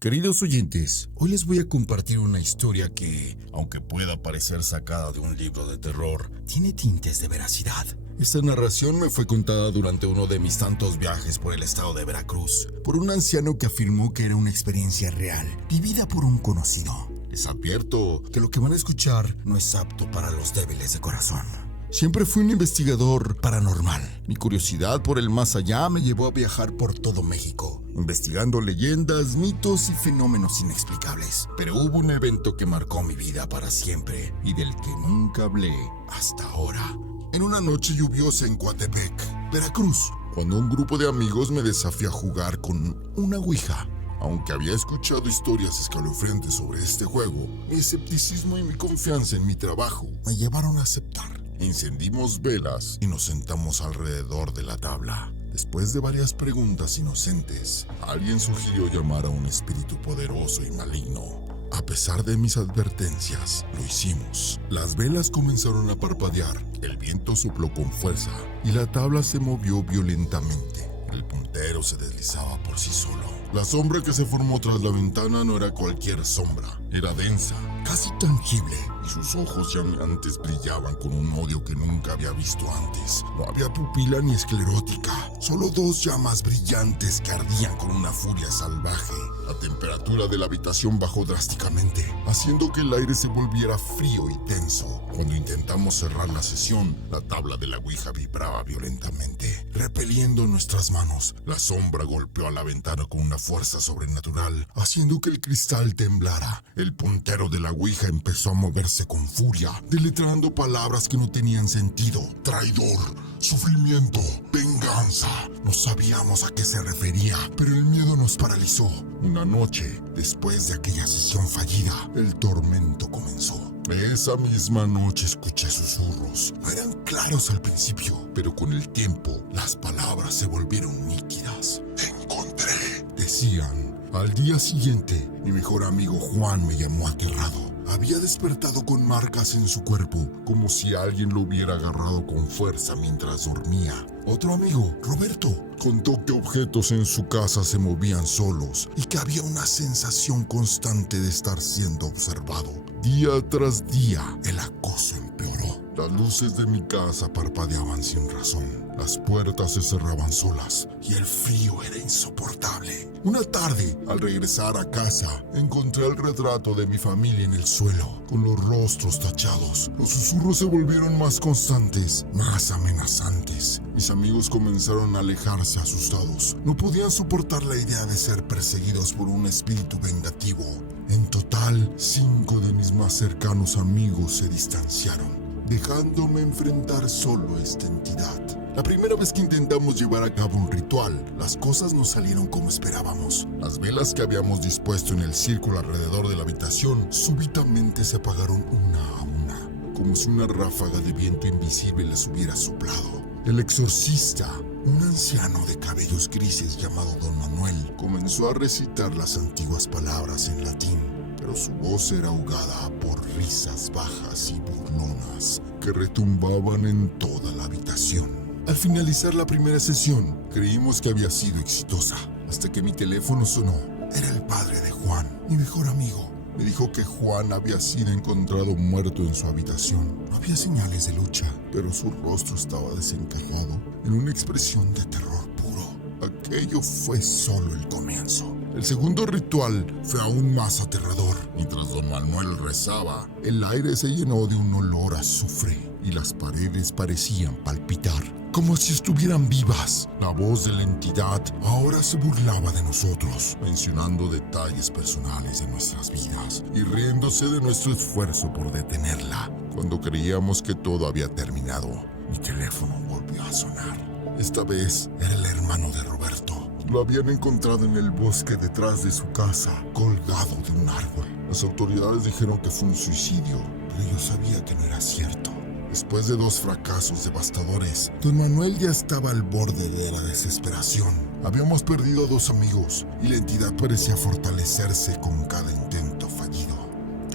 Queridos oyentes, hoy les voy a compartir una historia que, aunque pueda parecer sacada de un libro de terror, tiene tintes de veracidad. Esta narración me fue contada durante uno de mis tantos viajes por el estado de Veracruz, por un anciano que afirmó que era una experiencia real, vivida por un conocido. Les advierto que lo que van a escuchar no es apto para los débiles de corazón. Siempre fui un investigador paranormal. Mi curiosidad por el más allá me llevó a viajar por todo México, investigando leyendas, mitos y fenómenos inexplicables. Pero hubo un evento que marcó mi vida para siempre y del que nunca hablé hasta ahora. En una noche lluviosa en Coatepec, Veracruz, cuando un grupo de amigos me desafió a jugar con una ouija. Aunque había escuchado historias escalofriantes sobre este juego, mi escepticismo y mi confianza en mi trabajo me llevaron a aceptar. Encendimos velas y nos sentamos alrededor de la tabla. Después de varias preguntas inocentes, alguien sugirió llamar a un espíritu poderoso y maligno. A pesar de mis advertencias, lo hicimos. Las velas comenzaron a parpadear, el viento sopló con fuerza y la tabla se movió violentamente. El puntero se deslizaba por sí solo. La sombra que se formó tras la ventana no era cualquier sombra, era densa, casi tangible, y sus ojos llameantes brillaban con un odio que nunca había visto antes. No había pupila ni esclerótica, solo dos llamas brillantes que ardían con una furia salvaje. La temperatura de la habitación bajó drásticamente, haciendo que el aire se volviera frío y tenso. Cuando intentamos cerrar la sesión, la tabla de la ouija vibraba violentamente, repeliendo nuestras manos. La sombra golpeó a la ventana con una fuerza sobrenatural, haciendo que el cristal temblara. El puntero de la ouija empezó a moverse con furia, deletrando palabras que no tenían sentido. Traidor, sufrimiento, venganza. No sabíamos a qué se refería, pero el miedo nos paralizó. Una noche, después de aquella sesión fallida, el tormento comenzó. Esa misma noche escuché susurros. No eran claros al principio, pero con el tiempo las palabras se volvieron nítidas. Te encontré, decían. Al día siguiente, mi mejor amigo Juan me llamó aterrado. Había despertado con marcas en su cuerpo, como si alguien lo hubiera agarrado con fuerza mientras dormía. Otro amigo, Roberto, contó que objetos en su casa se movían solos y que había una sensación constante de estar siendo observado. Día tras día, el acoso empeoró. Las luces de mi casa parpadeaban sin razón. Las puertas se cerraban solas y el frío era insoportable. Una tarde, al regresar a casa, encontré el retrato de mi familia en el suelo, con los rostros tachados. Los susurros se volvieron más constantes, más amenazantes. Mis amigos comenzaron a alejarse asustados. No podían soportar la idea de ser perseguidos por un espíritu vengativo. En total, 5 de mis más cercanos amigos se distanciaron, dejándome enfrentar solo a esta entidad. La primera vez que intentamos llevar a cabo un ritual, las cosas no salieron como esperábamos. Las velas que habíamos dispuesto en el círculo alrededor de la habitación súbitamente se apagaron una a una, como si una ráfaga de viento invisible les hubiera soplado. El exorcista, un anciano de cabellos grises llamado Don Manuel, comenzó a recitar las antiguas palabras en latín, pero su voz era ahogada por risas bajas y burlonas que retumbaban en toda la habitación. Al finalizar la primera sesión, creímos que había sido exitosa, hasta que mi teléfono sonó. Era el padre de Juan, mi mejor amigo. Me dijo que Juan había sido encontrado muerto en su habitación. No había señales de lucha, pero su rostro estaba desencajado, en una expresión de terror puro. Aquello fue solo el comienzo. El segundo ritual fue aún más aterrador. Mientras Don Manuel rezaba, el aire se llenó de un olor a azufre y las paredes parecían palpitar, como si estuvieran vivas. La voz de la entidad ahora se burlaba de nosotros, mencionando detalles personales de nuestras vidas y riéndose de nuestro esfuerzo por detenerla. Cuando creíamos que todo había terminado, mi teléfono volvió a sonar. Esta vez era el hermano de Roberto. Lo habían encontrado en el bosque detrás de su casa, colgado de un árbol. Las autoridades dijeron que fue un suicidio, pero yo sabía que no era cierto. Después de 2 fracasos devastadores, Don Manuel ya estaba al borde de la desesperación. Habíamos perdido a 2 amigos y la entidad parecía fortalecerse con cada intento fallido.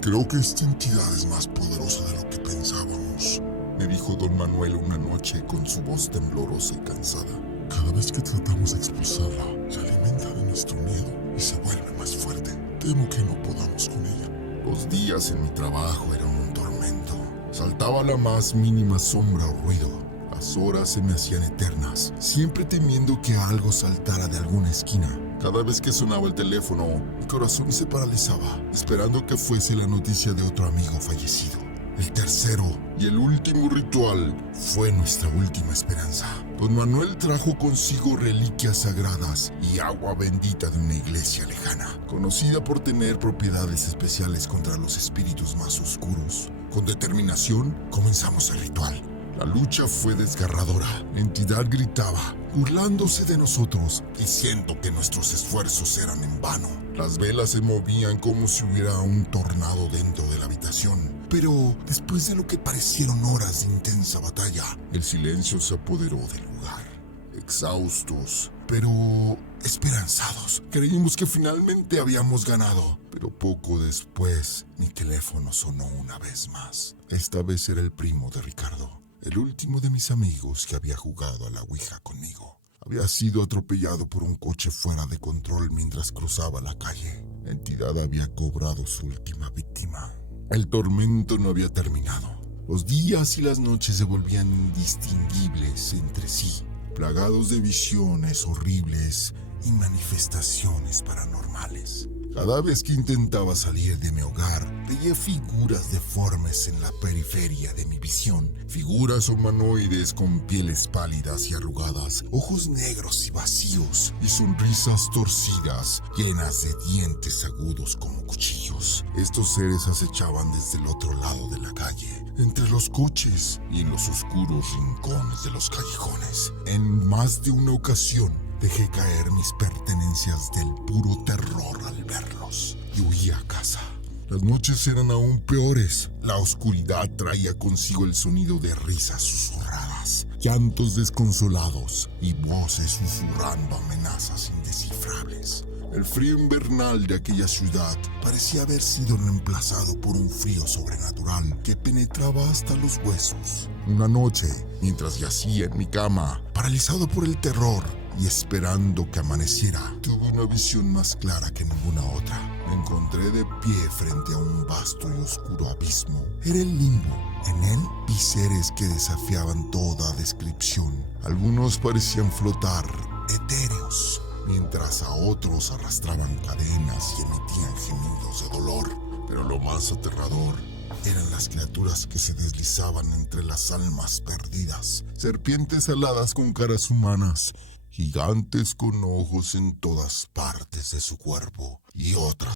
Creo que esta entidad es más poderosa de lo que pensábamos, me dijo Don Manuel una noche con su voz temblorosa y cansada. Cada vez que tratamos de expulsarla, se alimenta de nuestro miedo y se vuelve más fuerte. Temo que no podamos con ella. Los días en mi trabajo eran un tormento. Saltaba la más mínima sombra o ruido. Las horas se me hacían eternas, siempre temiendo que algo saltara de alguna esquina. Cada vez que sonaba el teléfono, mi corazón se paralizaba, esperando que fuese la noticia de otro amigo fallecido. El tercero y el último ritual fue nuestra última esperanza. Don Manuel trajo consigo reliquias sagradas y agua bendita de una iglesia lejana, conocida por tener propiedades especiales contra los espíritus más oscuros. Con determinación, comenzamos el ritual. La lucha fue desgarradora. La entidad gritaba, burlándose de nosotros, diciendo que nuestros esfuerzos eran en vano. Las velas se movían como si hubiera un tornado dentro de la habitación. Pero después de lo que parecieron horas de intensa batalla, el silencio se apoderó del lugar. Exhaustos, pero esperanzados, creímos que finalmente habíamos ganado. Pero poco después, mi teléfono sonó una vez más. Esta vez era el primo de Ricardo, el último de mis amigos que había jugado a la ouija conmigo. Había sido atropellado por un coche fuera de control mientras cruzaba la calle. La entidad había cobrado su última víctima. El tormento no había terminado. Los días y las noches se volvían indistinguibles entre sí, plagados de visiones horribles y manifestaciones paranormales. Cada vez que intentaba salir de mi hogar, veía figuras deformes en la periferia de mi visión. Figuras humanoides con pieles pálidas y arrugadas, ojos negros y vacíos, y sonrisas torcidas, llenas de dientes agudos como cuchillos. Estos seres acechaban desde el otro lado de la calle, entre los coches y en los oscuros rincones de los callejones. En más de una ocasión, dejé caer mis pertenencias del puro terror al verlos y huí a casa. Las noches eran aún peores. La oscuridad traía consigo el sonido de risas susurradas, llantos desconsolados y voces susurrando amenazas indescifrables. El frío invernal de aquella ciudad parecía haber sido reemplazado por un frío sobrenatural que penetraba hasta los huesos. Una noche, mientras yacía en mi cama, paralizado por el terror y esperando que amaneciera, tuve una visión más clara que ninguna otra. Me encontré de pie frente a un vasto y oscuro abismo. Era el limbo. En él vi seres que desafiaban toda descripción. Algunos parecían flotar, etéreos, mientras a otros arrastraban cadenas y emitían gemidos de dolor. Pero lo más aterrador eran las criaturas que se deslizaban entre las almas perdidas. Serpientes aladas con caras humanas, gigantes con ojos en todas partes de su cuerpo y otras